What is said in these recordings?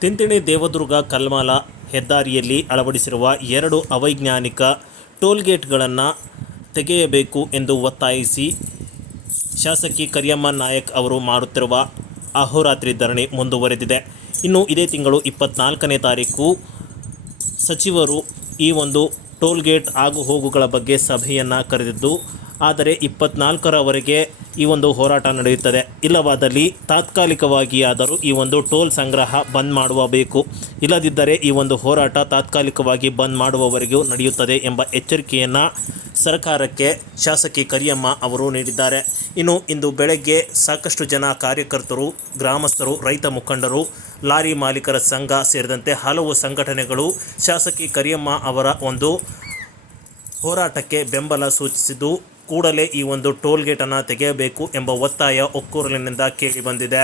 ತಿಂತಿಣಿ ದೇವದುರ್ಗ ಕಲ್ಮಾಲ ಹೆದ್ದಾರಿಯಲ್ಲಿ ಅಳವಡಿಸಿರುವ ಎರಡು ಅವೈಜ್ಞಾನಿಕ ಟೋಲ್ಗೇಟ್ಗಳನ್ನು ತೆಗೆಯಬೇಕು ಎಂದು ಒತ್ತಾಯಿಸಿ ಶಾಸಕಿ ಕರಿಯಮ್ಮ ನಾಯಕ್ ಅವರು ಮಾಡುತ್ತಿರುವ ಅಹೋರಾತ್ರಿ ಧರಣಿ ಮುಂದುವರೆದಿದೆ. ಇನ್ನು ಇದೇ ತಿಂಗಳು ಇಪ್ಪತ್ನಾಲ್ಕನೇ ತಾರೀಕು ಸಚಿವರು ಈ ಒಂದು ಟೋಲ್ಗೇಟ್ ಆಗು ಹೋಗುಗಳ ಬಗ್ಗೆ ಸಭೆಯನ್ನು ಕರೆದಿದ್ದು ಆದರೆ ಇಪ್ಪತ್ನಾಲ್ಕರವರೆಗೆ ಈ ಒಂದು ಹೋರಾಟ ನಡೆಯುತ್ತದೆ. ಇಲ್ಲವಾದಲ್ಲಿ ತಾತ್ಕಾಲಿಕವಾಗಿ ಆದರೂ ಈ ಒಂದು ಟೋಲ್ ಸಂಗ್ರಹ ಬಂದ್ ಮಾಡುವ ಬೇಕು ಇಲ್ಲದಿದ್ದರೆ ಈ ಒಂದು ಹೋರಾಟ ತಾತ್ಕಾಲಿಕವಾಗಿ ಬಂದ್ ಮಾಡುವವರೆಗೂ ನಡೆಯುತ್ತದೆ ಎಂಬ ಎಚ್ಚರಿಕೆಯನ್ನು ಸರ್ಕಾರಕ್ಕೆ ಶಾಸಕಿ ಕರಿಯಮ್ಮ ಅವರು ನೀಡಿದ್ದಾರೆ. ಇನ್ನು ಇಂದು ಬೆಳಗ್ಗೆ ಸಾಕಷ್ಟು ಜನ ಕಾರ್ಯಕರ್ತರು, ಗ್ರಾಮಸ್ಥರು, ರೈತ ಮುಖಂಡರು, ಲಾರಿ ಮಾಲೀಕರ ಸಂಘ ಸೇರಿದಂತೆ ಹಲವು ಸಂಘಟನೆಗಳು ಶಾಸಕಿ ಕರಿಯಮ್ಮ ಅವರ ಒಂದು ಹೋರಾಟಕ್ಕೆ ಬೆಂಬಲ ಸೂಚಿಸಿದ್ದು ಕೂಡಲೇ ಈ ಒಂದು ಟೋಲ್ ಗೇಟನ್ನು ತೆಗೆಯಬೇಕು ಎಂಬ ಒತ್ತಾಯ ಒಕ್ಕೂರಲಿನಿಂದ ಕೇಳಿ ಬಂದಿದೆ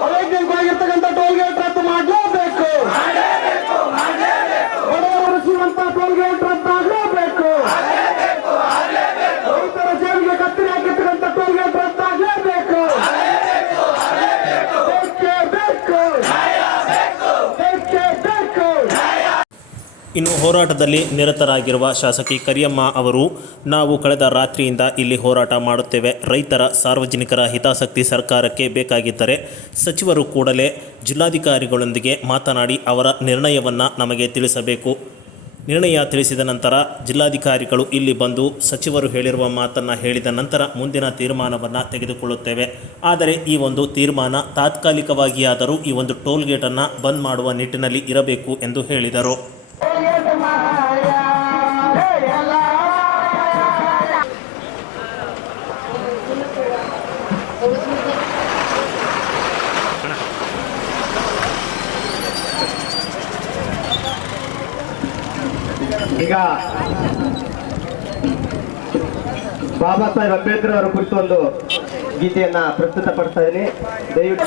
ಅವೈಜ್ಞಾನಿಕವಾಗಿರ್ತಕ್ಕಂಥ ಟೋಲ್ ಗೇಟ್ ರದ್ದು ಮಾಡಲೇಬೇಕು ಬಡವರು ಶ್ರೀಮಂತ ಟೋಲ್ ಗೇಟ್ ರದ್ದು ಆಗಲೇಬೇಕು ರೈತರ ಜೇಬಿಗೆ ಕತ್ತರಿ ಹಾಕಿರ್ತಕ್ಕಂಥ ಟೋಲ್ ಗೇಟ್ ರದ್ದು ಆಗಲೇಬೇಕು ಬೇಕೇ ಬೇಕು ಬೇಕೇ ಬೇಕು ಇನ್ನು ಹೋರಾಟದಲ್ಲಿ ನಿರತರಾಗಿರುವ ಶಾಸಕಿ ಕರಿಯಮ್ಮ ಅವರು, ನಾವು ಕಳೆದ ರಾತ್ರಿಯಿಂದ ಇಲ್ಲಿ ಹೋರಾಟ ಮಾಡುತ್ತೇವೆ. ರೈತರ ಸಾರ್ವಜನಿಕರ ಹಿತಾಸಕ್ತಿ ಸರ್ಕಾರಕ್ಕೆ ಬೇಕಾಗಿದ್ದರೆ ಸಚಿವರು ಕೂಡಲೇ ಜಿಲ್ಲಾಧಿಕಾರಿಗಳೊಂದಿಗೆ ಮಾತನಾಡಿ ಅವರ ನಿರ್ಣಯವನ್ನು ನಮಗೆ ತಿಳಿಸಬೇಕು. ನಿರ್ಣಯ ತಿಳಿಸಿದ ನಂತರ ಜಿಲ್ಲಾಧಿಕಾರಿಗಳು ಇಲ್ಲಿ ಬಂದು ಸಚಿವರು ಹೇಳಿರುವ ಮಾತನ್ನು ಹೇಳಿದ ನಂತರ ಮುಂದಿನ ತೀರ್ಮಾನವನ್ನು ತೆಗೆದುಕೊಳ್ಳುತ್ತೇವೆ. ಆದರೆ ಈ ಒಂದು ತೀರ್ಮಾನ ತಾತ್ಕಾಲಿಕವಾಗಿಯಾದರೂ ಈ ಒಂದು ಟೋಲ್ ಗೇಟನ್ನು ಬಂದ್ ಮಾಡುವ ನಿಟ್ಟಿನಲ್ಲಿ ಇರಬೇಕು ಎಂದು ಹೇಳಿದರು. ಈಗ ಬಾಬಾ ಸಾಹೇಬ್ ಅಂಬೇಡ್ಕರ್ ಅವರ ಕುರಿತು ಒಂದು ಗೀತೆಯನ್ನ ಪ್ರಸ್ತುತಪಡಿಸ್ತಾ ಇದ್ದೀನಿ. ದಯವಿಟ್ಟು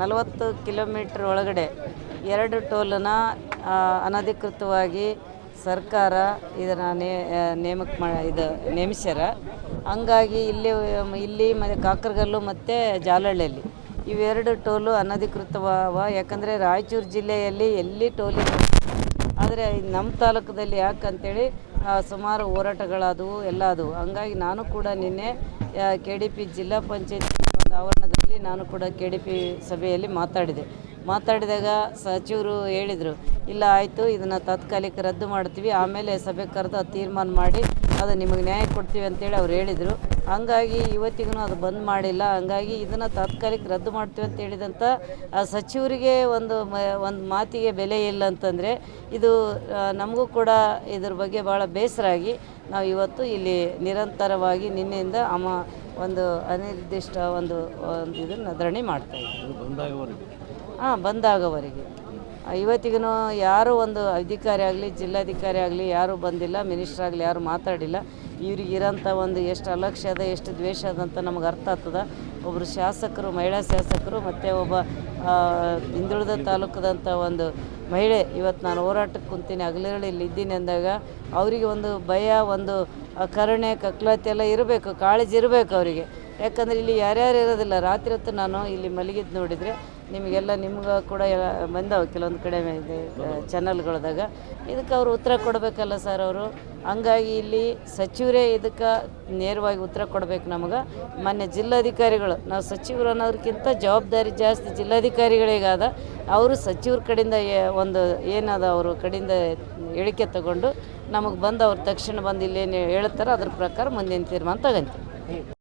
ನಲವತ್ತು ಕಿಲೋಮೀಟ್ರ್ ಒಳಗಡೆ ಎರಡು ಟೋಲನ್ನ ಅನಧಿಕೃತವಾಗಿ ಸರ್ಕಾರ ಇದನ್ನು ನೇ ನೇಮಕ ಮಾ, ಇದು, ನೇಮಿಸ್ಯಾರ. ಹಂಗಾಗಿ ಇಲ್ಲಿ ಇಲ್ಲಿ ಮತ್ತು ಕಾಕರಗಲ್ಲು ಮತ್ತು ಜಾಲಹಳ್ಳಿಯಲ್ಲಿ ಇವೆರಡು ಟೋಲು ಅನಧಿಕೃತವ ಯಾಕಂದರೆ ರಾಯಚೂರು ಜಿಲ್ಲೆಯಲ್ಲಿ ಎಲ್ಲಿ ಟೋಲಿಲ್ಲ ಆದರೆ ನಮ್ಮ ತಾಲೂಕದಲ್ಲಿ ಯಾಕಂತೇಳಿ ಸುಮಾರು ಹೋರಾಟಗಳಾದವು, ಎಲ್ಲ ಅದು ಹಂಗಾಗಿ ನಾನು ಕೂಡ ನಿನ್ನೆ ಕೆ ಡಿ ಪಿ ಜಿಲ್ಲಾ ಪಂಚಾಯತ್ ಒಂದು ಆವರಣದಲ್ಲಿ ನಾನು ಕೂಡ ಕೆ ಡಿ ಪಿ ಸಭೆಯಲ್ಲಿ ಮಾತಾಡಿದೆ. ಮಾತಾಡಿದಾಗ ಸಚಿವರು ಹೇಳಿದರು, ಇಲ್ಲ ಆಯಿತು, ಇದನ್ನು ತಾತ್ಕಾಲಿಕ ರದ್ದು ಮಾಡ್ತೀವಿ. ಆಮೇಲೆ ಸಭೆ ಕರೆದು ಅದು ತೀರ್ಮಾನ ಮಾಡಿ, ಅದು ನಿಮಗೆ ನ್ಯಾಯ ಕೊಡ್ತೀವಿ ಅಂತೇಳಿ ಅವ್ರು ಹೇಳಿದರು. ಹಂಗಾಗಿ ಇವತ್ತಿಗೂ ಅದು ಬಂದ್ ಮಾಡಿಲ್ಲ. ಹಂಗಾಗಿ ಇದನ್ನು ತಾತ್ಕಾಲಿಕ ರದ್ದು ಮಾಡ್ತೀವಿ ಅಂತ ಹೇಳಿದಂಥ ಆ ಸಚಿವರಿಗೆ ಒಂದು ಮ, ಒಂದು ಮಾತಿಗೆ ಬೆಲೆ ಇಲ್ಲ ಅಂತಂದರೆ, ಇದು ನಮಗೂ ಕೂಡ ಇದ್ರ ಬಗ್ಗೆ ಭಾಳ ಬೇಸರ ಆಗಿ ನಾವು ಇವತ್ತು ಇಲ್ಲಿ ನಿರಂತರವಾಗಿ ನಿನ್ನೆಯಿಂದ ಅಮ ಒಂದು ಅನಿರ್ದಿಷ್ಟ ಒಂದು ಒಂದು ಇದನ್ನು ಧರಣಿ ಮಾಡ್ತಾ ಇದ್ದೀವಿ. ಹಾಂ ಬಂದಾಗವರೆಗೆ. ಇವತ್ತಿಗೂ ಯಾರೂ ಒಂದು ಅಧಿಕಾರಿ ಆಗಲಿ ಜಿಲ್ಲಾಧಿಕಾರಿ ಆಗಲಿ ಯಾರೂ ಬಂದಿಲ್ಲ ಮಿನಿಸ್ಟರ್ ಆಗಲಿ ಯಾರೂ ಮಾತಾಡಿಲ್ಲ ಇವ್ರಿಗೆ ಇರೋಂಥ ಒಂದು ಎಷ್ಟು ಅಲಕ್ಷ್ಯ ಅದ ಎಷ್ಟು ದ್ವೇಷ ಅದ ಅಂತ ನಮ್ಗೆ ಅರ್ಥ ಆಗ್ತದ. ಒಬ್ಬರು ಶಾಸಕರು ಮಹಿಳಾ ಶಾಸಕರು ಮತ್ತು ಒಬ್ಬ ಹಿಂದುಳಿದ ತಾಲೂಕದಂಥ ಒಂದು ಮಹಿಳೆ ಇವತ್ತು ನಾನು ಹೋರಾಟಕ್ಕೆ ಕುಂತೀನಿ, ಹಗಲಿರಳಿ ಇಲ್ಲಿ ಇದ್ದೀನಿ ಅಂದಾಗ ಅವರಿಗೆ ಒಂದು ಭಯ, ಒಂದು ಕರುಣೆ ಕಕ್ಲತೆ ಎಲ್ಲ ಇರಬೇಕು, ಕಾಳಜಿ ಇರಬೇಕು ಅವರಿಗೆ. ಯಾಕಂದರೆ ಇಲ್ಲಿ ಯಾರ್ಯಾರು ಇರೋದಿಲ್ಲ. ರಾತ್ರಿ ಹೊತ್ತು ನಾನು ಇಲ್ಲಿ ಮಲಗಿದ್ದು ನೋಡಿದರೆ ನಿಮಗೆಲ್ಲ ನಿಮ್ಗೆ ಕೂಡ ಎಲ್ಲ ಬಂದವು ಕೆಲವೊಂದು ಕಡೆ ಚಾನಲ್ಗಳದಾಗ ಇದಕ್ಕೆ ಅವರು ಉತ್ತರ ಕೊಡಬೇಕಲ್ಲ ಸರ್ ಅವರು? ಹಂಗಾಗಿ ಇಲ್ಲಿ ಸಚಿವರೇ ಇದಕ್ಕೆ ನೇರವಾಗಿ ಉತ್ತರ ಕೊಡ್ಬೇಕು ನಮಗೆ. ಮೊನ್ನೆ ಜಿಲ್ಲಾಧಿಕಾರಿಗಳು, ನಾವು ಸಚಿವರು ಅನ್ನೋದಕ್ಕಿಂತ ಜವಾಬ್ದಾರಿ ಜಾಸ್ತಿ ಜಿಲ್ಲಾಧಿಕಾರಿಗಳಿಗಾದ, ಅವರು ಸಚಿವ್ರ ಕಡೆಯಿಂದ ಒಂದು ಏನದ ಅವರು ಕಡೆಯಿಂದ ಹೇಳಿಕೆ ತಗೊಂಡು ನಮಗೆ ಬಂದು ಅವ್ರು ತಕ್ಷಣ ಬಂದು ಇಲ್ಲೇನು ಹೇಳ್ತಾರೆ ಅದ್ರ ಪ್ರಕಾರ ಮುಂದಿನ ತೀರ್ಮಾನ ತಗೊಂತೀವಿ.